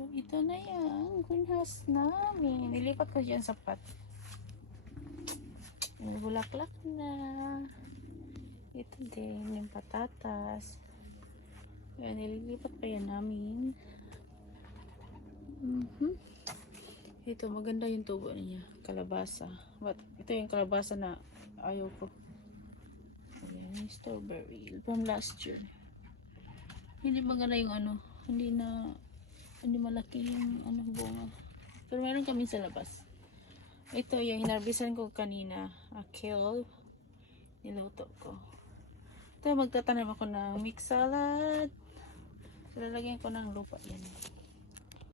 Oh, Ito na yan. Greenhouse namin. Nilipat ko dyan sa pot. Nagbulaklak na. Din, yung patatas. Yan, nililipat pa yan namin. Mhm. Ito, maganda yung tubo niya. Kalabasa. But, ito yung kalabasa na ayaw ko. Ayan, strawberry. From last year. Hindi maganda yung ano. Hindi na, hindi malaki yung ano, bunga. Pero meron kami sa labas. Ito yung hinarbisan ko kanina. A kale. Niluto ko. Ito, magtatanim ako ng mix salad. Lalagyan ko ng lupa yan.